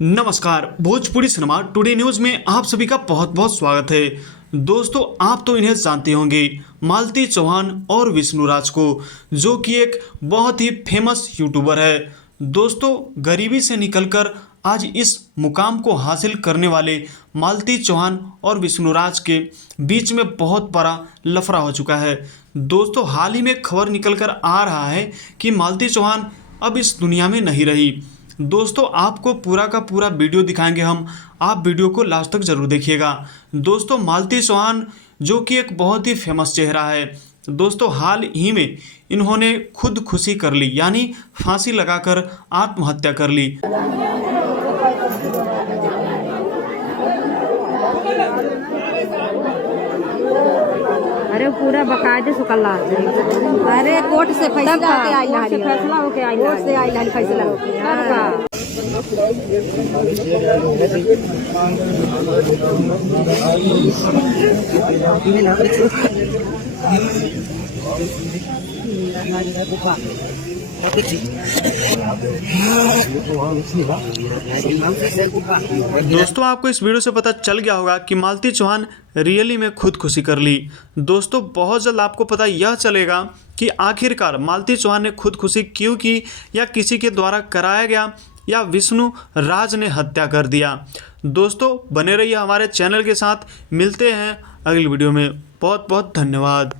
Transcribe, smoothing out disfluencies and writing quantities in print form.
नमस्कार, Bhojpuri cinema today news में आप सभी का बहुत बहुत स्वागत है। दोस्तों, आप तो इन्हें जानते होंगे, मालती चौहान और विष्णुराज को, जो कि एक बहुत ही फेमस यूट्यूबर है। दोस्तों, गरीबी से निकलकर आज इस मुकाम को हासिल करने वाले मालती चौहान और विष्णुराज के बीच में बहुत बड़ा लफड़ा हो चुका है। दोस्तों, हाल ही में खबर निकल कर आ रहा है कि मालती चौहान अब इस दुनिया में नहीं रही। दोस्तों, आपको पूरा का पूरा वीडियो दिखाएंगे हम, आप वीडियो को लास्ट तक जरूर देखिएगा। दोस्तों, मालती चौहान जो कि एक बहुत ही फेमस चेहरा है, दोस्तों हाल ही में इन्होंने खुदकुशी कर ली, यानी फांसी लगाकर आत्महत्या कर ली। अरे पूरा बकायदे से कल्ला अरे कोर्ट से फैसला होके आई कोर्ट से आई फैसला होके दोस्तों, आपको इस वीडियो से पता चल गया होगा कि मालती चौहान रियली में खुदकुशी कर ली। दोस्तों, बहुत जल्द आपको पता यह चलेगा कि आखिरकार मालती चौहान ने खुदकुशी क्यों की, या किसी के द्वारा कराया गया, या विष्णु राज ने हत्या कर दिया। दोस्तों, बने रहिए हमारे चैनल के साथ, मिलते हैं अगली वीडियो में। बहुत बहुत धन्यवाद।